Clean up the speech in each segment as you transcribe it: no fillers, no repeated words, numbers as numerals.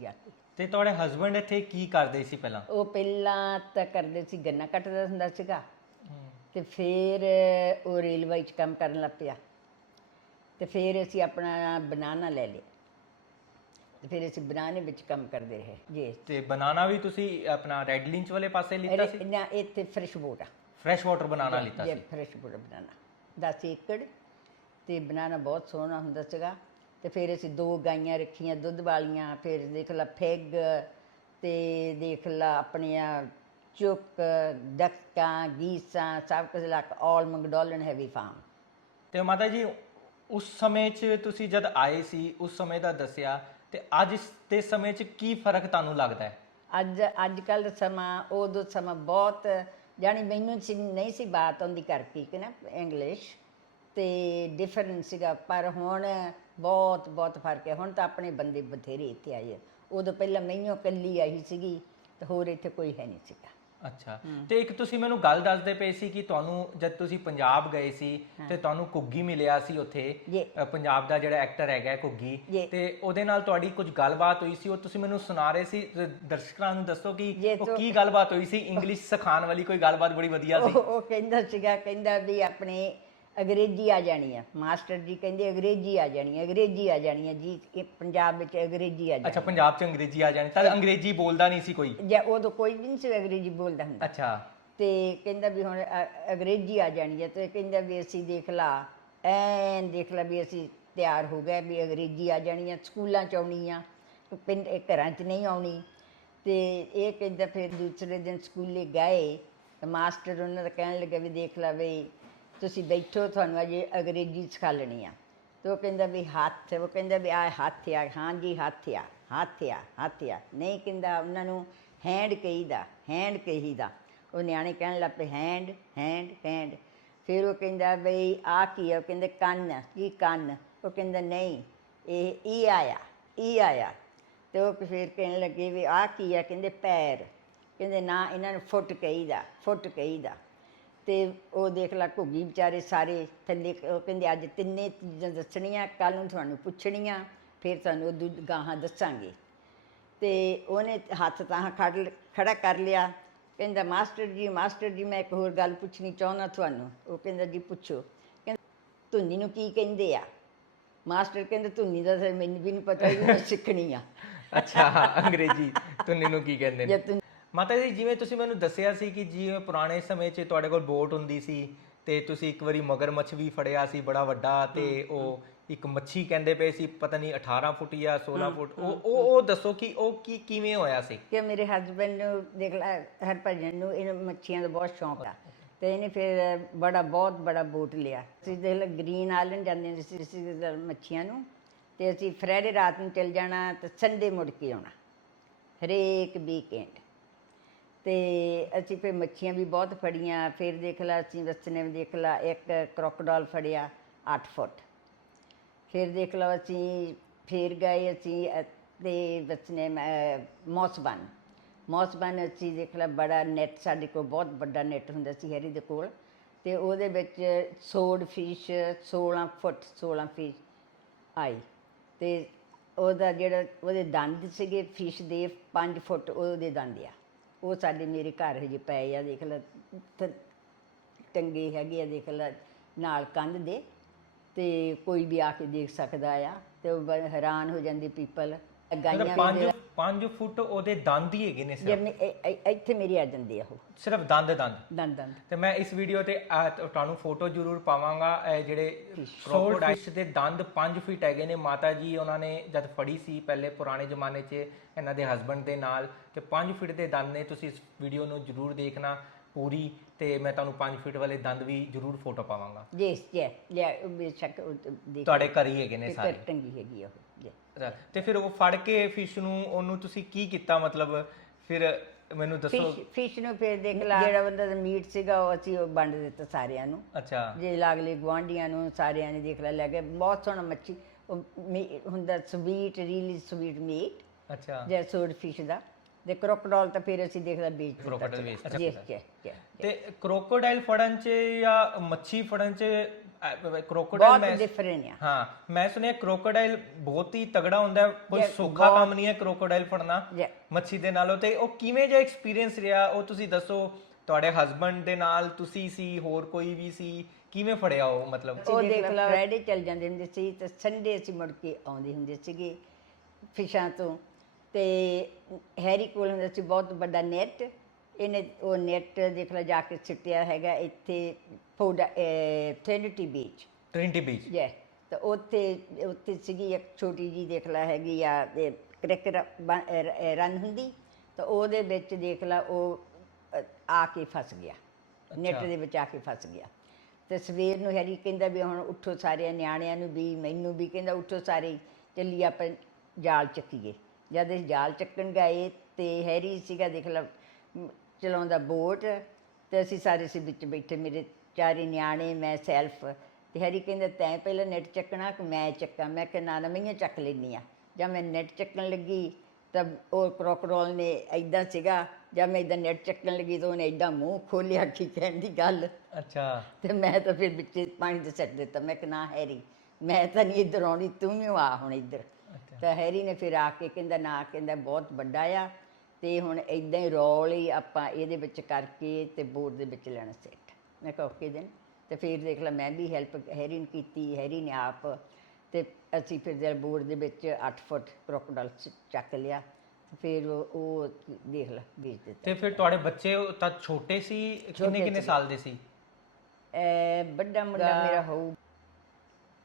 ਜਾ ਕੇ। ਤੇ ਤੁਹਾਡੇ ਹਸਬੰਡ ਇੱਥੇ ਕੀ ਕਰਦੇ ਸੀ ਪਹਿਲਾਂ? ਉਹ ਪਹਿਲਾਂ ਤਾਂ ਕਰਦੇ ਸੀ, ਗੰਨਾ ਕੱਟਦਾ ਹੁੰਦਾ ਸੀਗਾ, ਤੇ ਫਿਰ ਉਹ ਰੇਲਵੇ 'ਚ ਕੰਮ ਕਰਨ ਲੱਗ ਪਿਆ, ਤੇ ਫਿਰ ਅਸੀਂ ਆਪਣਾ ਬਨਾਨਾ ਲੈ ਲਿਆ, ਤੇ ਫਿਰ ਅਸੀਂ ਬਨਾਨੇ ਵਿੱਚ ਕੰਮ ਕਰਦੇ ਰਹੇ ਜੀ। ਤੇ ਬਨਾਨਾ ਵੀ ਤੁਸੀਂ ਆਪਣਾ ਰੈੱਡ ਲਿੰਚ ਵਾਲੇ ਪਾਸੇ ਲਿੱਤਾ ਸੀ? ਨਾ, ਇੱਥੇ ਫਰੈਸ਼ ਬੋਟ ਆ, ਫਰੈਸ਼ ਵਾਟਰ ਬਨਾਨਾ ਲਿੱਤਾ ਜੇ ਸੀ? ਫਰੈਸ਼ ਬੋਟ ਬਨਾਨਾ 10 ਏਕੜ, ਤੇ ਬਨਾਨਾ ਬਹੁਤ ਸੋਹਣਾ ਹੁੰਦਾ ਸੀਗਾ। ਤੇ ਫਿਰ ਅਸੀਂ 2 ਗਾਈਆਂ ਰੱਖੀਆਂ ਦੁੱਧ ਵਾਲੀਆਂ, ਫਿਰ ਦੇਖ ਲਾ ਫਿੱਗ, ਤੇ ਦੇਖ ਲਾ ਆਪਣੀਆਂ ਚੁੱਕ, ਡੱਕਾਂ, ਗੀਸਾਂ, ਸਭ ਕੁਝ ਲੱਕ ਆਲ ਮੈਕਡੋਨਲਡ ਹੈਵੀ ਫਾਰਮ। ਤੇ ਮਾਤਾ ਜੀ ਉਸ ਸਮੇਂ 'ਚ ਤੁਸੀਂ ਜਦ ਆਏ ਸੀ, ਉਸ ਸਮੇਂ ਦਾ ਦੱਸਿਆ, ਤੇ ਅੱਜ ਦੇ ਸਮੇਂ 'ਚ ਕੀ ਫਰਕ ਤੁਹਾਨੂੰ ਲੱਗਦਾ ਹੈ? ਅੱਜ ਕੱਲ੍ਹ ਦਾ ਸਮਾਂ, ਉਦੋਂ ਸਮਾਂ ਬਹੁਤ, ਜਾਣੀ ਮੈਨੂੰ ਨਹੀਂ ਸੀ ਬਾਤ ਆਉਂਦੀ ਕਰਕੇ ਕਿ ਨਾ ਇੰਗਲਿਸ਼, ਤੇ ਡਿਫਰੈਂਟ ਸੀਗਾ, ਪਰ ਹੁਣ ਬਹੁਤ ਬਹੁਤ ਫਰਕ ਹੈ। ਹੁਣ ਤਾਂ ਆਪਣੇ ਬੰਦੇ ਬਥੇਰੇ ਇੱਥੇ ਆਏ ਆ, ਉਦੋਂ ਪਹਿਲਾਂ ਮੈਨੂੰ ਇਕੱਲੀ ਆਈ ਸੀਗੀ, ਤੇ ਹੋਰ ਇੱਥੇ ਕੋਈ ਹੈ ਨਹੀਂ ਸੀਗਾ। ਅੱਛਾ, ਤੇ ਇੱਕ ਤੁਸੀਂ ਮੈਨੂੰ ਗੱਲ ਦੱਸਦੇ ਪਏ ਸੀ ਕਿ ਤੁਹਾਨੂੰ ਜਦ ਤੁਸੀਂ ਪੰਜਾਬ ਗਏ ਸੀ ਤੇ ਤੁਹਾਨੂੰ ਘੁੱਗੀ ਮਿਲਿਆ ਸੀ ਉੱਥੇ, ਪੰਜਾਬ ਦਾ ਜਿਹੜਾ ਐਕਟਰ ਹੈਗਾ ਘੁੱਗੀ, ਤੇ ਉਹਦੇ ਨਾਲ ਤੁਹਾਡੀ ਕੁਝ ਗੱਲਬਾਤ ਹੋਈ ਸੀ, ਉਹ ਤੁਸੀਂ ਮੈਨੂੰ ਸੁਣਾ ਰਹੇ ਸੀ। ਦਰਸ਼ਕਾਂ ਨੂੰ ਦੱਸੋ ਕਿ ਉਹ ਕੀ ਗੱਲਬਾਤ ਹੋਈ ਸੀ? ਇੰਗਲਿਸ਼ ਸਿਖਾਉਣ ਵਾਲੀ ਕੋਈ ਗੱਲਬਾਤ ਬੜੀ ਵਧੀਆ ਸੀ। ਉਹ ਕਹਿੰਦਾ ਸੀਗਾ, ਕਹਿੰਦਾ ਵੀ ਆਪਣੇ ਅੰਗਰੇਜ਼ੀ ਆ ਜਾਣੀ ਆ, ਮਾਸਟਰ ਜੀ ਕਹਿੰਦੇ ਅੰਗਰੇਜ਼ੀ ਆ ਜਾਣੀ ਹੈ, ਅੰਗਰੇਜ਼ੀ ਆ ਜਾਣੀ ਹੈ ਜੀ, ਇਹ ਪੰਜਾਬ ਵਿੱਚ ਅੰਗਰੇਜ਼ੀ ਆ ਜਾਣੀ। ਅੱਛਾ, ਪੰਜਾਬ 'ਚ ਅੰਗਰੇਜ਼ੀ ਆ ਜਾਣੀ, ਤਾਂ ਅੰਗਰੇਜ਼ੀ ਬੋਲਦਾ ਨਹੀਂ ਸੀ ਕੋਈ? ਜਾਂ ਉਦੋਂ ਕੋਈ ਵੀ ਨਹੀਂ ਸੀ ਅੰਗਰੇਜ਼ੀ ਬੋਲਦਾ ਹੁੰਦਾ। ਅੱਛਾ। ਤੇ ਕਹਿੰਦਾ ਵੀ ਹੁਣ ਅੰਗਰੇਜ਼ੀ ਆ ਜਾਣੀ ਹੈ, ਤੇ ਕਹਿੰਦਾ ਵੀ ਅਸੀਂ ਦੇਖ ਲਾ, ਐਨ ਦੇਖ ਲਾ ਵੀ ਅਸੀਂ ਤਿਆਰ ਹੋ ਗਏ ਵੀ ਅੰਗਰੇਜ਼ੀ ਆ ਜਾਣੀ ਆ, ਸਕੂਲਾਂ 'ਚ ਆਉਣੀ ਆ, ਪਿੰਡ ਘਰਾਂ 'ਚ ਨਹੀਂ ਆਉਣੀ। ਤੇ ਇਹ ਕਹਿੰਦਾ ਫਿਰ ਦੂਸਰੇ ਦਿਨ ਸਕੂਲੇ ਗਏ, ਤੇ ਮਾਸਟਰ ਉਹਨਾਂ ਦਾ ਕਹਿਣ ਲੱਗਾ ਵੀ ਦੇਖ ਲਾ ਵੀ ਤੁਸੀਂ ਬੈਠੋ, ਤੁਹਾਨੂੰ ਅਜੇ ਅੰਗਰੇਜ਼ੀ ਸਿਖਾ ਲੈਣੀ ਆ। ਤੇ ਉਹ ਕਹਿੰਦਾ ਵੀ ਹੱਥ, ਉਹ ਕਹਿੰਦਾ ਵੀ ਆ ਹੱਥ ਆ, ਹਾਂਜੀ ਹੱਥ ਆ, ਹੱਥ ਆ, ਹੱਥ ਆ, ਨਹੀਂ ਕਹਿੰਦਾ ਉਹਨਾਂ ਨੂੰ ਹੈਂਡ ਕਹੀਦਾ, ਹੈਂਡ ਕਹੀਦਾ। ਉਹ ਨਿਆਣੇ ਕਹਿਣ ਲੱਗ ਪਏ ਹੈਂਡ, ਹੈਂਡ, ਹੈਂਡ। ਫਿਰ ਉਹ ਕਹਿੰਦਾ ਬਈ ਆਹ ਕੀ ਆ? ਉਹ ਕਹਿੰਦੇ ਕੰਨ, ਕੀ ਕੰਨ? ਉਹ ਕਹਿੰਦਾ ਨਹੀਂ, ਇਹ ਆਇਆ, ਇਹ ਆਇਆ। ਤੇ ਉਹ ਫਿਰ ਕਹਿਣ ਲੱਗੇ ਵੀ ਆਹ ਕੀ ਆ? ਕਹਿੰਦੇ ਪੈਰ। ਕਹਿੰਦੇ ਨਾ, ਇਹਨਾਂ ਨੂੰ ਫੁੱਟ ਕਹੀਦਾ, ਫੁੱਟ ਕਹੀਦਾ। ਤੇ ਉਹ ਦੇਖ ਲਾ ਘੁੱਗੀ ਵਿਚਾਰੇ ਸਾਰੇ ਥੱਲੇ, ਉਹ ਕਹਿੰਦੇ ਅੱਜ ਤਿੰਨੇ ਚੀਜ਼ਾਂ ਦੱਸਣੀਆਂ, ਕੱਲ੍ਹ ਨੂੰ ਤੁਹਾਨੂੰ ਪੁੱਛਣੀਆਂ, ਫਿਰ ਤੁਹਾਨੂੰ ਉਹ ਗਾਹਾਂ ਦੱਸਾਂਗੇ। ਤੇ ਉਹਨੇ ਹੱਥ ਤਾਂ ਖੜਾ ਕਰ ਲਿਆ। ਕਹਿੰਦਾ ਮਾਸਟਰ ਜੀ, ਮਾਸਟਰ ਜੀ, ਮੈਂ ਇੱਕ ਹੋਰ ਗੱਲ ਪੁੱਛਣੀ ਚਾਹੁੰਦਾ ਤੁਹਾਨੂੰ। ਉਹ ਕਹਿੰਦਾ ਜੀ ਪੁੱਛੋ। ਕਹਿੰਦਾ ਧੁੰਨੀ ਨੂੰ ਕੀ ਕਹਿੰਦੇ ਆ? ਮਾਸਟਰ ਕਹਿੰਦਾ ਧੁੰਨੀ ਦਾ ਤਾਂ ਮੈਨੂੰ ਵੀ ਨਹੀਂ ਪਤਾ, ਇਹ ਮੈਂ ਸਿੱਖਣੀ ਆ। ਅੱਛਾ, ਅੰਗਰੇਜ਼ੀ ਧੁੰਨੀ ਨੂੰ ਕੀ ਕਹਿੰਦੇ ਨੇ? ਮਾਤਾ ਜੀ, ਜਿਵੇਂ ਤੁਸੀਂ ਮੈਨੂੰ ਦੱਸਿਆ ਸੀ ਕਿ ਜਿਵੇਂ ਪੁਰਾਣੇ ਸਮੇਂ 'ਚ ਤੁਹਾਡੇ ਕੋਲ ਬੋਟ ਹੁੰਦੀ ਸੀ, ਤੇ ਤੁਸੀਂ ਇੱਕ ਵਾਰੀ ਮਗਰਮੱਛ ਵੀ ਫੜਿਆ ਸੀ ਬੜਾ ਵੱਡਾ, ਤੇ ਉਹ ਇੱਕ ਮੱਛੀ ਕਹਿੰਦੇ ਪਏ ਸੀ ਪਤਾ ਨਹੀਂ 18 ਫੁੱਟ ਜਾਂ 16 ਫੁੱਟ, ਉਹ ਦੱਸੋ ਕਿ ਉਹ ਕਿਵੇਂ ਹੋਇਆ ਸੀ? ਕਿ ਮੇਰੇ ਹਸਬੈਂਡ ਨੂੰ ਦੇਖ ਲਾ, ਹਰਭਜਨ ਨੂੰ ਇਹਨਾਂ ਮੱਛੀਆਂ ਦਾ ਬਹੁਤ ਸ਼ੌਂਕ ਆ, ਤੇ ਇਹਨੇ ਫਿਰ ਬਹੁਤ ਬੜਾ ਬੋਟ ਲਿਆ। ਅਸੀਂ ਦੇਖ ਲਾ ਗ੍ਰੀਨ ਆਇਲੈਂਡ ਜਾਂਦੇ ਹੁੰਦੇ ਸੀ ਮੱਛੀਆਂ ਨੂੰ, ਤੇ ਅਸੀਂ ਫਰਾਈਡੇ ਰਾਤ ਨੂੰ ਚਲ ਜਾਣਾ, ਤੇ ਸੰਡੇ ਮੁੜ ਕੇ ਆਉਣਾ, ਹਰੇਕ ਵੀਕਐਂਡ। ਤੇ ਅਸੀਂ ਫਿਰ ਮੱਛੀਆਂ ਵੀ ਬਹੁਤ ਫੜੀਆਂ। ਫਿਰ ਦੇਖ ਲਾ ਅਸੀਂ ਵਸਨੇ ਦੇਖ ਲਾ ਇੱਕ ਕਰੋਕੋਡਾਇਲ ਫੜਿਆ 8 ਫੁੱਟ। ਫਿਰ ਦੇਖ ਲਓ ਅਸੀਂ ਫਿਰ ਗਏ ਅਸੀਂ ਤੇ ਵਸਨੇ ਮੌਸਬਨ ਅਸੀਂ ਦੇਖ ਲਾ ਬੜਾ ਨੈੱਟ, ਸਾਡੇ ਕੋਲ ਬਹੁਤ ਵੱਡਾ ਨੈੱਟ ਹੁੰਦਾ ਸੀ ਹੈਰੀ ਦੇ ਕੋਲ, ਤੇ ਉਹਦੇ ਵਿੱਚ ਸੋਡ ਫਿਸ਼ 16 ਫੁੱਟ 16 ਫਿਸ਼ ਆਈ। ਤੇ ਉਹਦਾ ਜਿਹੜਾ ਉਹਦੇ ਦੰਦ ਸੀਗੇ ਫਿਸ਼ ਦੇ 5 ਫੁੱਟ ਉਹਦੇ ਦੰਦ ਆ, ਉਹ ਸਾਡੇ ਮੇਰੇ ਘਰ ਹਜੇ ਪਏ ਆ, ਦੇਖ ਲਾ ਟੰਗੇ ਹੈਗੇ ਆ, ਦੇਖ ਲਾ ਨਾਲ ਕੰਧ ਦੇ, ਤੇ ਕੋਈ ਵੀ ਆ ਕੇ ਦੇਖ ਸਕਦਾ ਆ। ਤੇ ਉਹ ਹੈਰਾਨ ਹੋ ਜਾਂਦੀ ਪੀਪਲ। ਗਾਈਆਂ 5 ਫੁੱਟ ਉਹਦੇ ਦੰਦ ਹੀ ਹੈਗੇ ਨੇ ਸਿਰਫ? ਇੱਥੇ ਮੇਰੇ ਆ ਜਾਂਦੇ ਆ ਉਹ ਸਿਰਫ ਦੰਦ? ਦੰਦ। ਤੇ ਮੈਂ ਇਸ ਵੀਡੀਓ ਤੇ ਤੁਹਾਨੂੰ ਫੋਟੋ ਜ਼ਰੂਰ ਪਾਵਾਂਗਾ। ਜਿਹੜੇ ਕ੍ਰੋਕੋਡਾਈਲ ਦੇ ਦੰਦ 5 ਫੁੱਟ ਹੈਗੇ ਨੇ। ਮਾਤਾ ਜੀ ਉਹਨਾਂ ਨੇ ਜਦ ਫੜੀ ਸੀ ਪਹਿਲੇ ਪੁਰਾਣੇ ਜ਼ਮਾਨੇ 'ਚ ਇਹਨਾਂ ਦੇ ਹਸਬੈਂਡ ਦੇ ਨਾਲ, ਤੇ 5 ਫੁੱਟ ਦੇ ਦੰਦ ਨੇ। ਤੁਸੀਂ ਇਸ ਵੀਡੀਓ ਨੂੰ ਜ਼ਰੂਰ ਦੇਖਣਾ ਪੂਰੀ, ਤੇ ਮੈਂ ਤੁਹਾਨੂੰ 5 ਫੁੱਟ ਵਾਲੇ ਦੰਦ ਵੀ ਜ਼ਰੂਰ ਫੋਟੋ ਪਾਵਾਂਗਾ। ਬੇਸ਼ੱਕ ਤੁਹਾਡੇ ਘਰ ਹੀ ਹੈਗੇ ਨੇ ਸਾਰੇ? ਟੰਗੀ ਹੈਗੀ ਉਹ। ਤੇ ਫਿਰ ਉਹ ਫੜ ਕੇ ਫਿਸ਼ ਨੂੰ, ਉਹਨੂੰ ਤੁਸੀਂ ਕੀ ਕੀਤਾ? ਮਤਲਬ ਫਿਰ ਮੈਨੂੰ ਦੱਸੋ। ਫਿਸ਼ ਨੂੰ ਫਿਰ ਦੇਖ ਲਾ ਜਿਹੜਾ ਬੰਦਾ ਦਾ ਮੀਟ ਸੀਗਾ ਉਹ ਅਸੀਂ ਉਹ ਵੰਡ ਦਿੱਤਾ ਸਾਰਿਆਂ ਨੂੰ। ਅੱਛਾ। ਜੇ ਲਾਗਲੇ ਗੁਆਂਢੀਆਂ ਨੂੰ ਸਾਰਿਆਂ ਨੇ ਦੇਖ ਲਾ ਲੈ ਕੇ। ਬਹੁਤ ਸੋਹਣਾ ਮੱਛੀ ਹੁੰਦਾ, ਸਵੀਟ, ਰੀਲੀ ਸਵੀਟ ਮੀਟ। ਅੱਛਾ। ਜੇ ਸੋਡ ਫਿਸ਼ ਦਾ। ਤੇ ਕਰੋਕੋਡਾਇਲ ਤਾਂ ਫਿਰ ਅਸੀਂ ਦੇਖਦਾ ਵੇਚ ਦਿੱਤਾ। ਤੇ ਕਰੋਕੋਡਾਇਲ ਫੜਨ 'ਚ ਜਾਂ ਮੱਛੀ ਫੜਨ 'ਚ ਕ੍ਰੋਕੋਡਾਈਲ ਬਹੁਤ ਮੈਂ ਡਿਫਰੈਂਟ ਆ। ਹਾਂ ਮੈਂ ਸੁਣਿਆ ਕ੍ਰੋਕੋਡਾਈਲ ਬਹੁਤ ਹੀ ਤਗੜਾ ਹੁੰਦਾ ਹੈ, ਕੋਈ ਸੌਖਾ ਕੰਮ ਨਹੀਂ ਹੈ ਕ੍ਰੋਕੋਡਾਈਲ ਫੜਨਾ ਮੱਛੀ ਦੇ ਨਾਲੋਂ। ਤੇ ਉਹ ਕਿਵੇਂ ਜਿਹਾ ਐਕਸਪੀਰੀਅੰਸ ਰਿਹਾ ਉਹ ਤੁਸੀਂ ਦੱਸੋ। ਤੁਹਾਡੇ ਹਸਬੰਡ ਦੇ ਨਾਲ ਤੁਸੀਂ ਸੀ, ਹੋਰ ਕੋਈ ਵੀ ਸੀ, ਕਿਵੇਂ ਫੜਿਆ ਉਹ? ਮਤਲਬ ਉਹ ਦੇਖ ਲਾ ਫਰਾਈਡੇ ਚੱਲ ਜਾਂਦੇ ਹੁੰਦੇ ਸੀ ਤੇ ਸੰਡੇ ਅਸੀਂ ਮੁੜ ਕੇ ਆਉਂਦੇ ਹੁੰਦੇ ਸੀਗੇ ਫਿਸ਼ਾਂ ਤੋਂ। ਤੇ ਹੈਰੀ ਕੋਲ ਹੁੰਦਾ ਸੀ ਬਹੁਤ ਵੱਡਾ ਨੈਟ, ਇਹਨੇ ਉਹ ਨੈਟ ਦੇਖ ਲਾ ਜਾ ਕੇ ਸਿੱਟਿਆ ਹੈਗਾ ਇੱਥੇ ਟ੍ਰਿਨਿਟੀ ਬੀਚ। ਟ੍ਰਿਨਿਟੀ ਬੀਚ ਜੈ ਤਾਂ ਉੱਥੇ ਸੀਗੀ ਇੱਕ ਛੋਟੀ ਜੀ ਦੇਖ ਲਾ ਹੈਗੀ ਆ ਕ੍ਰਿਕਟ ਰਨ ਹੁੰਦੀ, ਤਾਂ ਉਹਦੇ ਵਿੱਚ ਦੇਖ ਲਾ ਉਹ ਆ ਕੇ ਫਸ ਗਿਆ, ਨੈਟ ਦੇ ਵਿੱਚ ਆ ਕੇ ਫਸ ਗਿਆ। ਤੇ ਸਵੇਰ ਨੂੰ ਹੈਰੀ ਕਹਿੰਦਾ ਵੀ ਹੁਣ ਉੱਠੋ ਸਾਰਿਆਂ ਨਿਆਣਿਆਂ ਨੂੰ ਵੀ ਮੈਨੂੰ ਵੀ, ਕਹਿੰਦਾ ਉੱਠੋ ਸਾਰੇ ਚੱਲੀ ਆਪਾਂ ਜਾਲ ਚੱਕੀਏ। ਜਦ ਅਸੀਂ ਜਾਲ ਚੱਕਣ ਗਏ ਤੇ ਹੈਰੀ ਸੀਗਾ ਦੇਖ ਲਾ ਚਲਾਉਂਦਾ ਬੋਟ, ਤੇ ਅਸੀਂ ਸਾਰੇ ਸੀ ਵਿੱਚ ਬੈਠੇ, ਮੇਰੇ ਚਾਰੇ ਨਿਆਣੇ, ਮੈਂ ਸੈਲਫ। ਤੇ ਹੈਰੀ ਕਹਿੰਦਾ ਤੈਂ ਪਹਿਲਾਂ ਨੈਟ ਚੱਕਣਾ ਕਿ ਮੈਂ ਚੱਕਾਂ? ਮੈਂ ਕਿਹਾ ਨਾ ਮੈਂ ਚੱਕ ਲੈਂਦੀ ਹਾਂ। ਜਾਂ ਮੈਂ ਨੈਟ ਚੱਕਣ ਲੱਗੀ ਤਾਂ ਉਹ ਕ੍ਰੋਕੋਡਾਈਲ ਨੇ ਐਦਾਂ ਸੀਗਾ, ਜਦ ਮੈਂ ਇੱਦਾਂ ਨੈਟ ਚੱਕਣ ਲੱਗੀ ਤਾਂ ਉਹਨੇ ਐਡਾ ਮੂੰਹ ਖੋਲ੍ਹਿਆ ਕੀ ਕਹਿਣ ਦੀ ਗੱਲ। ਅੱਛਾ। ਤੇ ਮੈਂ ਤਾਂ ਫਿਰ ਵਿੱਚ ਪਾਣੀ 'ਤੇ ਸੁੱਟ ਦਿੱਤਾ। ਮੈਂ ਕਿਹਾ ਨਾ ਹੈਰੀ ਮੈਂ ਤਾਂ ਨਹੀਂ ਇੱਧਰ ਆਉਣੀ, ਤੂੰ ਵੀ ਆ ਹੁਣ ਇੱਧਰ। ਤਾਂ ਹੈਰੀ ਨੇ ਫਿਰ ਆ ਕੇ ਕਹਿੰਦਾ ਨਾ, ਕਹਿੰਦਾ ਬਹੁਤ ਵੱਡਾ ਆ ਤੇ ਹੁਣ ਇੱਦਾਂ ਹੀ ਰੋਲ ਹੀ ਆਪਾਂ ਇਹਦੇ ਵਿੱਚ ਕਰਕੇ ਤੇ ਬੋਟ ਦੇ ਵਿੱਚ ਲੈਣਾ ਸੈੱਟ। ਮੈਂ ਕਿਹਾ ਓਕੇ ਦਿਨ। ਤੇ ਫਿਰ ਦੇਖ ਲਾ ਮੈਂ ਵੀ ਹੈਲਪ ਹੈਰੀ ਨੇ ਕੀਤੀ, ਹੈਰੀ ਨੇ ਆਪ। ਤੇ ਅਸੀਂ ਫਿਰ ਜਦ ਬੋਟ ਦੇ ਵਿੱਚ 8 ਫੁੱਟ ਕ੍ਰੋਕੋਡਾਈਲ ਚੱਕ ਲਿਆ। ਫਿਰ ਉਹ ਦੇਖ ਲਾ ਵੇਚ ਦਿੱਤਾ। ਤੇ ਫਿਰ ਤੁਹਾਡੇ ਬੱਚੇ ਤਾਂ ਛੋਟੇ ਸੀ, ਕਿੰਨੇ ਸਾਲ ਦੇ ਸੀ? ਵੱਡਾ ਮੁੰਡਾ ਮੇਰਾ ਹੋਊ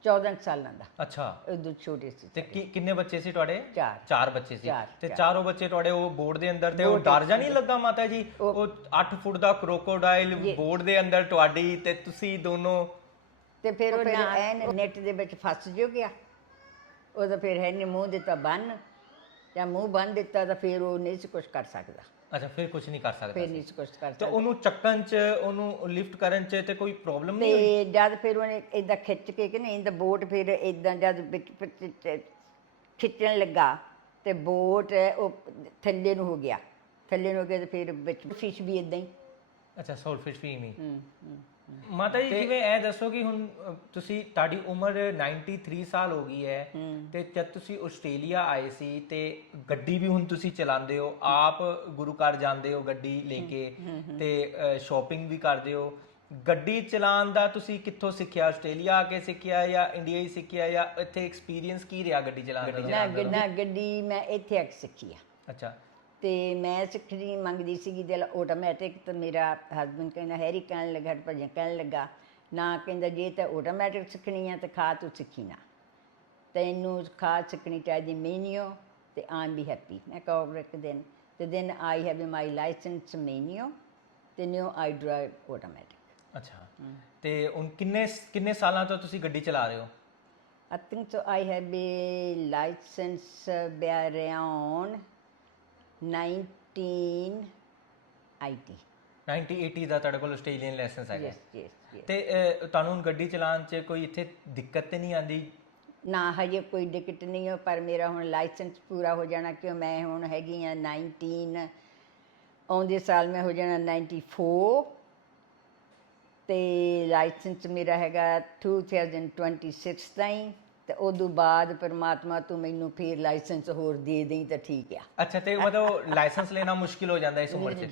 14 ਸਾਲਾਂ ਦਾ। ਅੱਛਾ। ਉਦੋਂ ਛੋਟੇ ਸੀ। ਤੇ ਕਿੰਨੇ ਬੱਚੇ ਸੀ ਤੁਹਾਡੇ? 4 ਬੱਚੇ ਸੀ। ਤੇ ਚਾਰੋਂ ਬੱਚੇ ਤੁਹਾਡੇ ਉਹ ਬੋਟ ਦੇ ਅੰਦਰ, ਤੇ ਉਹ ਡਰ ਜਾ ਨਹੀਂ ਲੱਗਾ ਮਾਤਾ ਜੀ? ਉਹ 8 ਫੁੱਟ ਦਾ ਕ੍ਰੋਕੋਡਾਈਲ ਬੋਟ ਦੇ ਅੰਦਰ ਤੁਹਾਡੀ ਤੇ ਤੁਸੀਂ ਦੋਨੋਂ। ਤੇ ਫਿਰ ਉਹ ਐਨ ਨੈਟ ਦੇ ਵਿੱਚ ਫਸ ਜੋ ਗਿਆ। ਉਹ ਤਾਂ ਫਿਰ ਹੈਨੀ ਮੂੰਹ ਦਿੱਤਾ ਬੰਨ, ਜਾਂ ਮੂੰਹ ਬੰਨ ਦਿੱਤਾ ਤਾਂ ਫਿਰ ਉਹ ਨਹੀਂ ਸੀ ਕੁਛ ਕਰ ਸਕਦਾ। ਅੱਛਾ, ਫਿਰ ਕੁਝ ਨਹੀਂ ਕਰ ਸਕਦਾ ਫਿਰ ਨਹੀਂ ਸੀ ਕੁਛ ਕਰ ਤੇ ਸਕਦਾ। ਉਹਨੂੰ ਚੱਕਣ 'ਚ, ਉਹਨੂੰ ਲਿਫਟ ਕਰਨ 'ਚ ਤੇ ਕੋਈ ਪ੍ਰੋਬਲਮ ਨਹੀਂ ਹੋਈ? ਤੇ ਜਦ ਫਿਰ ਉਹਨੇ ਇਦਾਂ ਖਿੱਚ ਕੇ ਕਿ ਨਹੀਂ ਤਾਂ ਬੋਟ ਫਿਰ ਇਦਾਂ ਜਦ ਵਿੱਚ ਖਿੱਚਣ ਲੱਗਾ ਤੇ ਬੋਟ ਉਹ ਥੱਲੇ ਨੂੰ ਹੋ ਗਿਆ। ਥੱਲੇ ਨੂੰ ਹੋ ਗਿਆ ਤੇ ਫਿਰ ਵਿੱਚ ਫਿਸ਼ ਵੀ ਇਦਾਂ ਹੀ। ਅੱਛਾ, ਸੋਲਫਿਸ਼ ਵੀ ਨਹੀਂ। ਮਾਤਾ ਜੀ ਜਿਵੇਂ ਇਹ ਦੱਸੋ ਕਿ ਹੁਣ ਤੁਸੀਂ, ਤੁਹਾਡੀ ਉਮਰ 93 ਸਾਲ ਹੋ ਗਈ ਹੈ, ਤੇ ਜਦ ਤੁਸੀਂ ਆਸਟ੍ਰੇਲੀਆ ਆਏ ਸੀ ਤੇ ਗੱਡੀ ਵੀ ਹੁਣ ਤੁਸੀਂ ਚਲਾਉਂਦੇ ਹੋ, ਆਪ ਗੁਰੂ ਘਰ ਜਾਂਦੇ ਹੋ ਗੱਡੀ ਲੈ ਕੇ, ਤੇ ਸ਼ਾਪਿੰਗ ਵੀ ਕਰਦੇ ਹੋ। ਗੱਡੀ ਚਲਾਉਣ ਦਾ ਤੁਸੀਂ ਕਿੱਥੋਂ ਸਿੱਖਿਆ? ਆਸਟ੍ਰੇਲੀਆ ਆ ਕੇ ਸਿੱਖਿਆ ਜਾਂ ਇੰਡੀਆ ਹੀ ਸਿੱਖਿਆ, ਜਾਂ ਇੱਥੇ ਐਕਸਪੀਰੀਅੰਸ ਕੀ ਰਿਹਾ ਗੱਡੀ ਚਲਾਉਣ ਦਾ? ਨਾ ਗੱਡੀ ਮੈਂ ਇੱਥੇ ਆ ਕੇ ਸਿੱਖੀ ਆ। ਅੱਛਾ। ਤੇ ਮੈਂ ਸਿੱਖਣੀ ਮੰਗਦੀ ਸੀਗੀ ਦਿਲ ਆਟੋਮੈਟਿਕ, ਤੇ ਮੇਰਾ ਹਸਬੈਂਡ ਕਹਿੰਦਾ ਹੈਰੀ ਕਹਿਣ ਲੱਗਾ, ਭਜਨ ਕਹਿਣ ਲੱਗਾ ਨਾ, ਕਹਿੰਦਾ ਜੇ ਤਾਂ ਆਟੋਮੈਟਿਕ ਸਿੱਖਣੀ ਆ ਤਾਂ ਖਾ ਤੂੰ ਸਿੱਖੀ ਨਾ, ਤੈਨੂੰ ਖਾ ਸਿੱਖਣੀ ਚਾਹੀਦੀ ਮੈਨੂਅਲ, ਤੇ ਆਮ ਵੀ ਹੈਪੀ। ਮੈਂ ਕਹੋ ਇੱਕ ਦਿਨ ਤੇ ਦਿਨ I have my licence manual ਤੇ ਨਿਊ ਆਈ ਡਰਾਈਵ ਆਟੋਮੈਟਿਕ। ਅੱਛਾ। ਤੇ ਹੁਣ ਕਿੰਨੇ ਸਾਲਾਂ ਤੋਂ ਤੁਸੀਂ ਗੱਡੀ ਚਲਾ ਰਹੇ ਹੋ? I think so I have a license by around 1980. 1980 ਦਾ ਤੁਹਾਡੇ ਕੋਲ ਆਸਟ੍ਰੇਲੀਅਨ ਲਾਇਸੈਂਸ ਹੈਗਾ? Yes. ਤੇ ਤੁਹਾਨੂੰ ਹੁਣ ਗੱਡੀ ਚਲਾਉਣ 'ਚ ਕੋਈ ਇੱਥੇ ਦਿੱਕਤ ਤੇ ਨਹੀਂ ਆਉਂਦੀ? ਨਾ ਹਜੇ ਕੋਈ ਦਿੱਕਤ ਨਹੀਂ ਹੋ, ਪਰ ਮੇਰਾ ਹੁਣ ਲਾਇਸੈਂਸ ਪੂਰਾ ਹੋ ਜਾਣਾ, ਕਿਉਂ ਮੈਂ ਹੁਣ ਹੈਗੀ ਆ 19, ਆਉਂਦੇ ਸਾਲ ਮੈਂ ਹੋ ਜਾਣਾ 94, ਤੇ ਲਾਇਸੈਂਸ ਮੇਰਾ ਹੈਗਾ 2026 ਤਾਈਂ। ਤੇ ਉਦੋਂ ਬਾਅਦ ਪਰਮਾਤਮਾ ਤੂੰ ਮੈਨੂੰ ਫਿਰ ਲਾਇਸੈਂਸ ਹੋਰ ਦੇ ਦੇਈਂ ਤਾਂ ਠੀਕ ਆ। ਅੱਛਾ, ਤੇ ਮਤਲਬ ਲਾਇਸੈਂਸ ਲੈਣਾ ਮੁਸ਼ਕਿਲ ਹੋ ਜਾਂਦਾ ਇਸ ਉਮਰ 'ਚ?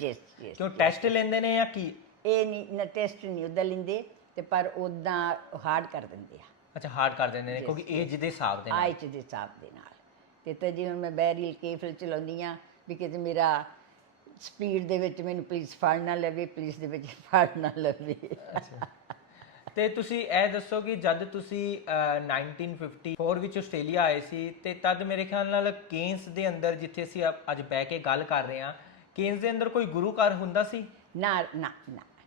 ਕਿਉਂ ਟੈਸਟ ਲੈਂਦੇ ਨੇ ਜਾਂ ਕੀ? ਇਹ ਨਹੀਂ ਨਾ, ਟੈਸਟ ਨਹੀਂ ਉੱਦਾਂ ਲੈਂਦੇ, ਤੇ ਪਰ ਉੱਦਾਂ ਹਾਰਡ ਕਰ ਦਿੰਦੇ ਆ। ਅੱਛਾ, ਹਾਰਡ ਕਰ ਦਿੰਦੇ ਨੇ ਕਿਉਂਕਿ ਏਜ ਦੇ ਹਿਸਾਬ ਦੇ ਨਾਲ। ਆਇਚ ਦੇ ਹਿਸਾਬ ਦੇ ਨਾਲ। ਤੇ ਜੀ ਹੁਣ ਮੈਂ ਬੈਰੀਲ ਕੇਫਲ ਚਲਾਉਂਦੀ ਹਾਂ ਵੀ ਕਿਤੇ ਮੇਰਾ ਸਪੀਡ ਦੇ ਵਿੱਚ ਮੈਨੂੰ ਪੁਲਿਸ ਫੜ ਨਾ ਲਵੇ, ਪੁਲਿਸ ਦੇ ਵਿੱਚ ਫੜ ਨਾ ਲਵੇ। ਅੱਛਾ। ਤੇ ਤੁਸੀਂ ਇਹ ਦੱਸੋ ਕਿ ਜਦ ਤੁਸੀਂ 1954 ਵਿੱਚ ਆਸਟ੍ਰੇਲੀਆ ਆਏ ਸੀ, ਤੇ ਤਦ ਮੇਰੇ ਖਿਆਲ ਨਾਲ ਕੇਨਸ ਦੇ ਅੰਦਰ, ਜਿੱਥੇ ਅਸੀਂ ਅੱਜ ਬਹਿ ਕੇ ਗੱਲ ਕਰ ਰਹੇ ਹਾਂ, ਕੇਨਸ ਦੇ ਅੰਦਰ ਕੋਈ ਗੁਰੂ ਘਰ ਹੁੰਦਾ ਸੀ? ਨਾ।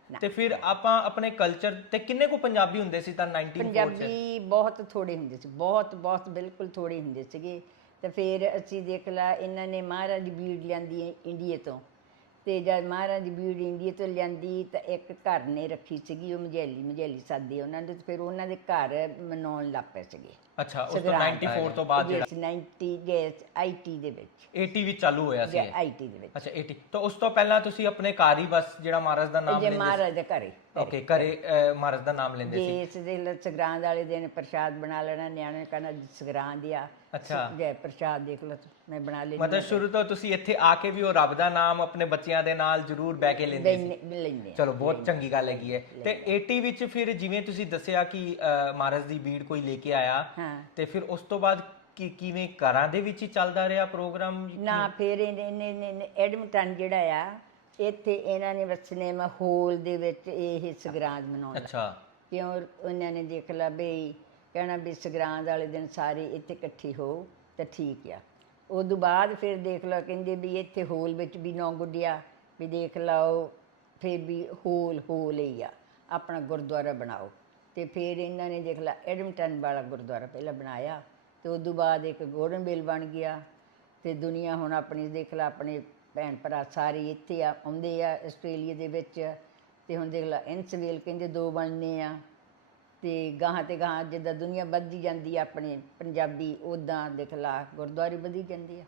ਤੇ ਫਿਰ ਆਪਾਂ ਆਪਣੇ ਕਲਚਰ ਤੇ ਕਿੰਨੇ ਕੁ ਪੰਜਾਬੀ ਹੁੰਦੇ ਸੀ ਤਾਂ 1904 ਪੰਜਾਬੀ ਬਹੁਤ ਥੋੜੇ ਹੁੰਦੇ ਸੀ, ਬਹੁਤ ਬਿਲਕੁਲ ਥੋੜੇ ਹੁੰਦੇ ਸੀਗੇ। ਤੇ ਫਿਰ ਅਸੀਂ ਦੇਖ ਲਾ ਇਹਨਾਂ ਨੇ ਮਹਾਰਾਜ ਬੀੜ ਲਿਆਂਦੀ ਇੰਡੀਆ ਤੋਂ, ਤੇ ਜਦ ਮਹਾਰਾਜ ਦੀ ਬੀੜ ਇੰਡੀਆ ਤੋਂ ਲਿਆਂਦੀ ਤਾਂ ਇੱਕ ਘਰ ਨੇ ਰੱਖੀ ਸੀਗੀ, ਉਹ ਮਝੈਲੀ ਸਾਦੇ ਉਹਨਾਂ ਦੇ, ਤੇ ਫਿਰ ਉਹਨਾਂ ਦੇ ਘਰ ਮਨਾਉਣ ਲੱਗ ਪਏ ਸੀਗੇ। ਅੱਛਾ, ਉਸ ਤੋਂ 94 ਤੋਂ ਬਾਅਦ ਜਿਹੜਾ 90 ਗੈਸ ਆਈਟੀ ਦੇ ਵਿੱਚ, 80 ਵਿੱਚ ਚਾਲੂ ਹੋਇਆ ਸੀ ਇਹ। ਆਈਟੀ ਦੇ ਵਿੱਚ। ਅੱਛਾ 80 ਤਾਂ ਉਸ ਤੋਂ ਪਹਿਲਾਂ ਤੁਸੀਂ ਆਪਣੇ ਘਰ ਹੀ ਬਸ ਜਿਹੜਾ ਮਹਾਰਾਜ ਦਾ ਨਾਮ ਜੇ ਲੈਂਦੇ ਮਹਾਰਾਜ ਦੇ ਘਰੇ ਓਕੇ ਘਰੇ ਮਹਾਰਾਜ ਦਾ ਨਾਮ ਲੈਂਦੇ ਸੀ। ਜੇ ਇਸ ਦੇ ਸੰਗਰਾਂਦ ਵਾਲੇ ਦਿਨ ਪ੍ਰਸ਼ਾਦ ਬਣਾ ਲੈਣਾ, ਨਿਆਣੇ ਕਹਿਣਾ ਸੰਗਰਾਂਦ ਆ, ਅੱਛਾ ਜੇ ਪ੍ਰਸ਼ਾਦ ਦੇਖ ਲਓ ਮੈਂ ਬਣਾ ਲੈਂਦੀ ਮਤਲਬ ਸ਼ੁਰੂ ਤੋਂ ਤੁਸੀਂ ਇੱਥੇ ਆ ਕੇ ਵੀ ਉਹ ਰੱਬ ਦਾ ਨਾਮ ਆਪਣੇ ਬੱਚਿਆਂ ਦੇ ਨਾਲ ਜ਼ਰੂਰ ਬਹਿ ਕੇ ਲੈਂਦੇ ਸੀ। ਲੈਂਦੇ ਆ। ਚਲੋ ਬਹੁਤ ਚੰਗੀ ਗੱਲ ਹੈਗੀ ਹੈ। ਤੇ 80 ਵਿੱਚ ਫਿਰ ਜਿਵੇਂ ਤੁਸੀਂ ਦੱਸਿਆ ਕਿ ਮਹਾਰਾਜ ਦੀ ਬੀੜ ਕੋਈ ਲੈ ਕੇ ਆਇਆ, ਹਾਂ। ਤੇ ਫਿਰ ਉਸ ਤੋਂ ਬਾਅਦ ਕਿਵੇਂ ਘਰਾਂ ਦੇ ਵਿੱਚ ਹੀ ਚੱਲਦਾ ਰਿਹਾ ਪ੍ਰੋਗਰਾਮ? ਨਾ ਫਿਰ ਇਹਨੇ ਐਡਮਿੰਟਨ ਜਿਹੜਾ ਆ, ਇੱਥੇ ਇਹਨਾਂ ਨੇ ਸਿਨੇਮਾ ਹਾਲ ਦੇ ਵਿੱਚ ਇਹ ਸੰਗਰਾਂਦ ਮਨਾਉਣਾ। ਅੱਛਾ ਕਿਉਂ ਉਹਨਾਂ ਨੇ ਦੇਖ ਲਾ ਬਈ ਕਹਿਣਾ ਵੀ ਸੰਗਰਾਂਦ ਵਾਲੇ ਦਿਨ ਸਾਰੇ ਇੱਥੇ ਇਕੱਠੇ ਹੋ ਤਾਂ ਠੀਕ ਆ। ਉਦੋਂ ਬਾਅਦ ਫਿਰ ਦੇਖ ਲਾ ਕਹਿੰਦੇ ਵੀ ਇੱਥੇ ਹੋਲ ਵਿੱਚ ਵੀ ਨੌ ਗੁੱਡਿਆ ਵੀ ਦੇਖ ਲਓ, ਫਿਰ ਵੀ ਹੋਲ ਹੀ ਆ, ਆਪਣਾ ਗੁਰਦੁਆਰਾ ਬਣਾਓ। ਤੇ ਫਿਰ ਇਹਨਾਂ ਨੇ ਦੇਖ ਲਾ ਐਡਮਿੰਟਨ ਵਾਲਾ ਗੁਰਦੁਆਰਾ ਪਹਿਲਾਂ ਬਣਾਇਆ, ਤੇ ਉਦੋਂ ਬਾਅਦ ਇੱਕ ਗੋਲਡਨ ਬੇਲ ਬਣ ਗਿਆ। ਤੇ ਦੁਨੀਆ ਹੁਣ ਆਪਣੀ ਦੇਖ ਲਾ, ਆਪਣੇ ਭੈਣ ਭਰਾ ਸਾਰੇ ਇੱਥੇ ਆਉਂਦੇ ਆ ਆਸਟ੍ਰੇਲੀਆ ਦੇ ਵਿੱਚ। ਤੇ ਹੁਣ ਦੇਖ ਲਾ ਇਨਸਵੇਲ ਕਹਿੰਦੇ 2 ਬਣਨੇ ਆ, ਤੇ ਗਾਹਾਂ ਤੇ ਗਾਹਾਂ ਜਿੱਦਾਂ ਦੁਨੀਆ ਵੱਧਦੀ ਜਾਂਦੀ ਆ ਆਪਣੇ ਪੰਜਾਬੀ, ਉੱਦਾਂ ਦੇਖ ਲਾ ਗੁਰਦੁਆਰੇ ਵਧੀ ਜਾਂਦੇ ਆ।